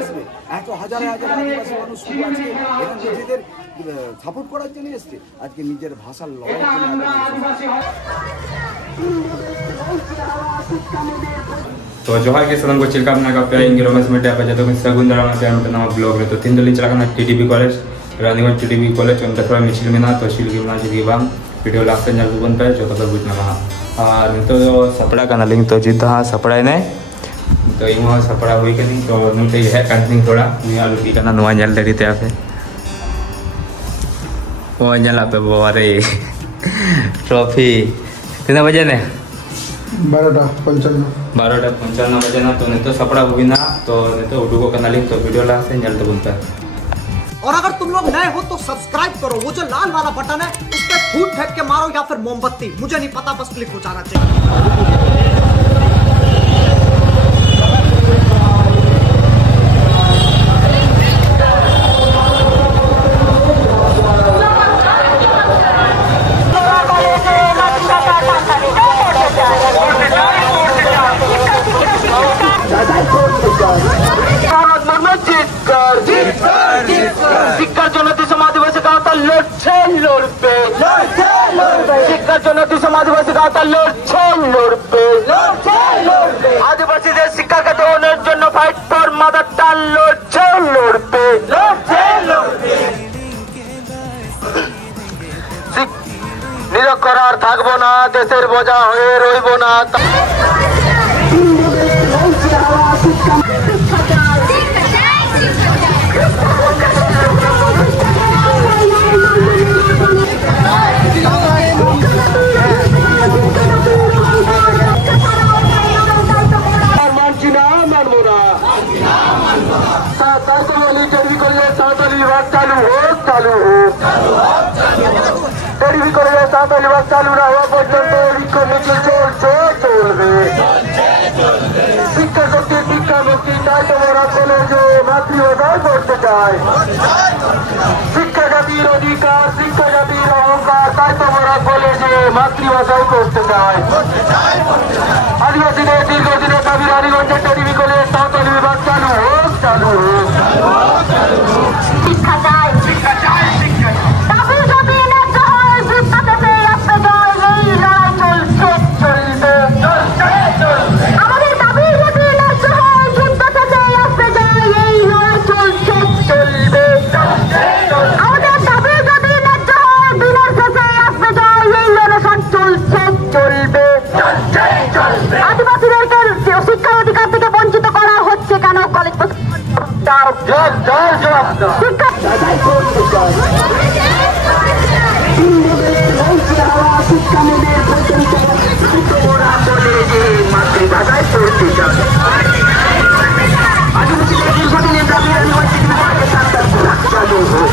আসবে, এত হাজার হাজার আদিবাসী মানুষ শুধু আজকে এরা নিজেদের সাপোর্ট করার জন্য এসছে, আজকে নিজের ভাষার লড়াই तो जोहार के सदन को चिल्का बना का प्यार इंगे रोमेश मीडिया पे जतो सगुन दरा में प्यार में नाम ब्लॉग रे तो तीन दली चला करना TDB college Raniganj TDB college उनका थोड़ा मिছিল में ना तो शिल की बना जी बाम वीडियो लास्ट में जल्द बन पे जो तो बुझ ना हां तो सपड़ा का लिंक तो जिद्दा सपड़ा ने तो इमो सपड़ा हुई के नहीं तो नुते है कंटिन्यू थोड़ा निया लुकी करना नवा जल देरी ते आपे वो जला पे बोरे ट्रॉफी कितने बजे ने 12:55 बजे ना तो नहीं तो सपड़ा हुई ना तो नहीं तो उडू को करना लिंक तो वीडियो लास्ट में जल्द बन पे। और अगर तुम लोग नए हो तो सब्सक्राइब करो, वो जो लाल वाला बटन है उस पर फूट फेंक के मारो या फिर मोमबत्ती, मुझे नहीं पता, बस क्लिक हो जाना चाहिए। आदिवासी शिक्षा के जन फाइट फॉर मदर टंग लड़पे निरक्षर থাকবো না, দেশের বোঝা হয়ে রইব না। चालू रहा पर्यंत चलবে শিক্ষা শক্তি শিক্ষা মুক্তি তাই তোমরা কলেজে মাতৃভাষায় পড়তে চাই। শিক্ষা জাতির অধিকার, শিক্ষা জাতির অহংকার, তাই তোমরা কলেজে মাতৃভাষায় পড়তে চাই। আদিবাসীদের দীর্ঘদিনের দাবি রানীগঞ্জের টেরিবি কলেজ সাঁওতালি বিভাগ চালু হোক, চালু হোক। শিক্ষা চাই, শিক্ষা চাই, শিক্ষা চাই। মাতৃভাষায় পড়তে চাই। আদিবাসীদের দীর্ঘদিনের দাবি চালু হোক।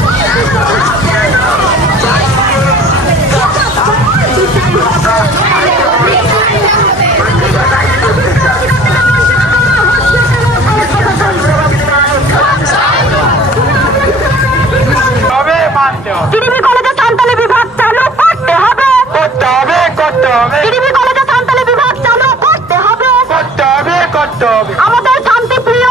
টিডিবি কলেজে সাঁওতালি বিভাগ চালু করতে হবে, করতে হবে, করতে হবে। টিডিবি কলেজে সাঁওতালি বিভাগ চালু করতে হবে, করতে হবে, করতে হবে। আমাদের শান্তি প্রিয়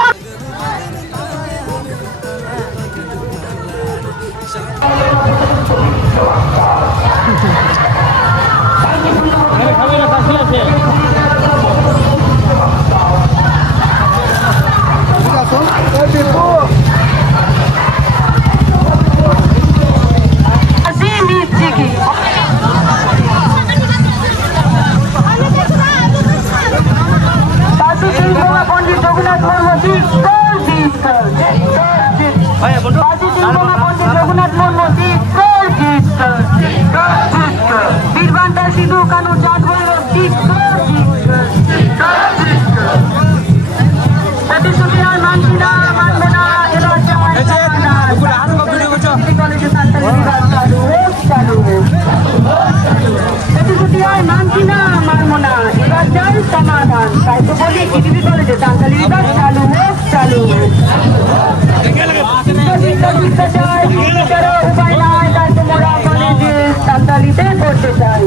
समाधान তাই তো বলি টিডিবি কলেজে সাঁওতালি বিভাগ চালু হোক, চালু হোক। উপায় নাই, তাই তোমরা কলেজে সাঁওতালিতে পড়তে চাই।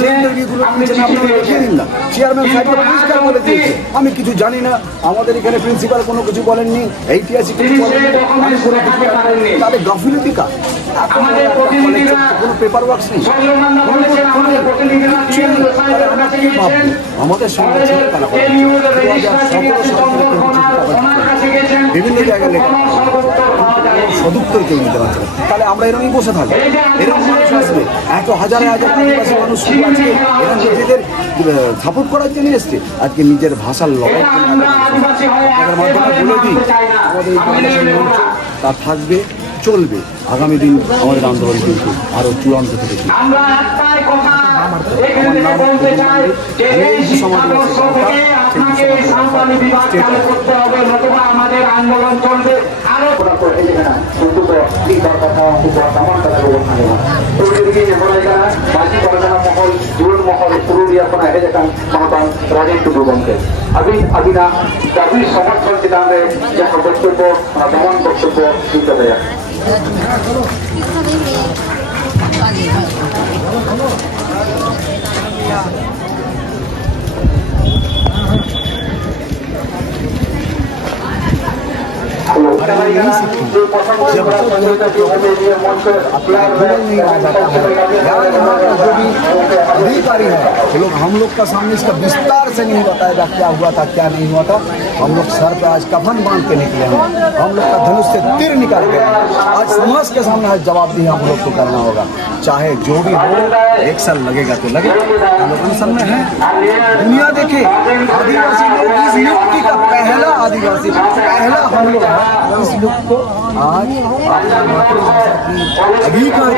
সেই ইন্টারভিউগুলো নিয়েছেন আপনারা দেখিয়ে দিন না। চেয়ারম্যান সাহেব পরিষ্কার করে দিয়েছে আমি কিছু জানি না, আমাদের এখানে প্রিন্সিপাল কোনো কিছু বলেননি, ঐতিহাসিক কিছু বলেননি, আমি কোনো কিছু তাহলে গাফিলতি কাজ। কোনো পেপার ওয়ার্কস নেই, আমাদের সঙ্গে বিভিন্ন জায়গায় লেখা সদুত্তর কেউ নিতে পারছে না। তাহলে আমরা এরকমই বসে থাকবো, এরকম মানুষ আসবে, এত হাজারে হাজার আদিবাসী মানুষ শুধু আজকে এরা নিজেদের সাপোর্ট করার জন্য এসছে, আজকে নিজের ভাষার লড়াই আপনাদের মাধ্যমে বলে দিই আমাদের এই মঞ্চ তা থাকবে, চলবে। আগামী দিন আমাদের আন্দোলন কিন্তু আরো চূড়ান্ত থেকে আমাদের আন্দোলন চলবে আরো মহল জীবন মহল পুরুলিয়া মহাবান রাজেন টুডু গমকে আবিনা দাবির সমর্থন চিতান যাহা বক্তব্য দমন বক্তব্য দিতে দেয়। अधिकारी है लोग हम लोग का सामने इसका विस्तार से नहीं बताएगा क्या हुआ था क्या नहीं हुआ था। हम लोग सर पे आज कफन बांध के निकले हैं, हम लोग का धनुष से तीर निकाल के आज समाज के सामने आज जवाब भी हम लोग को करना होगा, चाहे जो भी हो। 1 साल लगेगा तो लगेगा, हम लोग सामने है। दुनिया देखे आदिवासी लोग इस युक्ति का पहला आदिवासी पहला हम लोग इस युग को आज अधिकार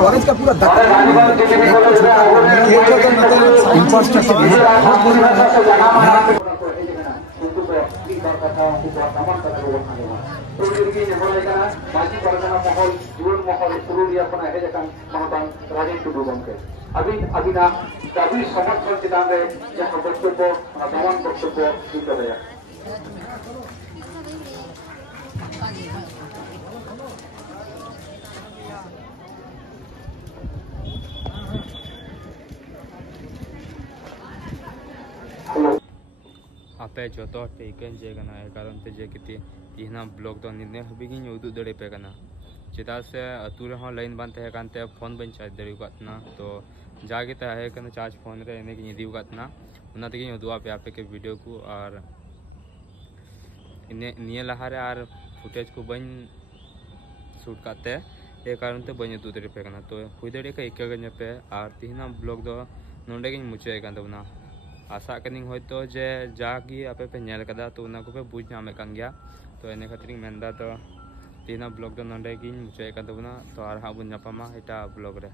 कॉलेज का पूरा इंफ्रास्ट्रक्चर জীবন মহল পুরুলিয়া মহাবান রাজেন টুডু গমকে আবিনা দাবির সমর্থন চিতান যাহা বক্তব্য দমন বক্তব্য দিতে দেয়। आपे जो टेकन जेगना है कारण ते जे किती तीना ब्लॉग तो निने हबिगिन उदु दड़े पे कना चेदा से अतु रे हो लाइन बांते है कांते फोन बन चार्ज दड़ी कातना तो जागे ता है कना चार्ज फोन रे एने की दिउ कातना उना तक उदु आपे के वीडियो को और इने निये लहारे और फुटेज को बन शूट करते ए कारण ते बन उदु दड़े पे कना तो हुई दड़े का एक गने पे और तीना ब्लॉग दो नोंडे गिन मुचे कान दबना आशा कनी होतो जे जागी आपे पे नेल कदा तो उना को पे बुझ नामे कान गया तो एने खातिर मेंदा तो तीना ब्लॉग दो नोंडे गिन मुचे का दबना तो आर हा बुन नापामा एटा ब्लॉग रे।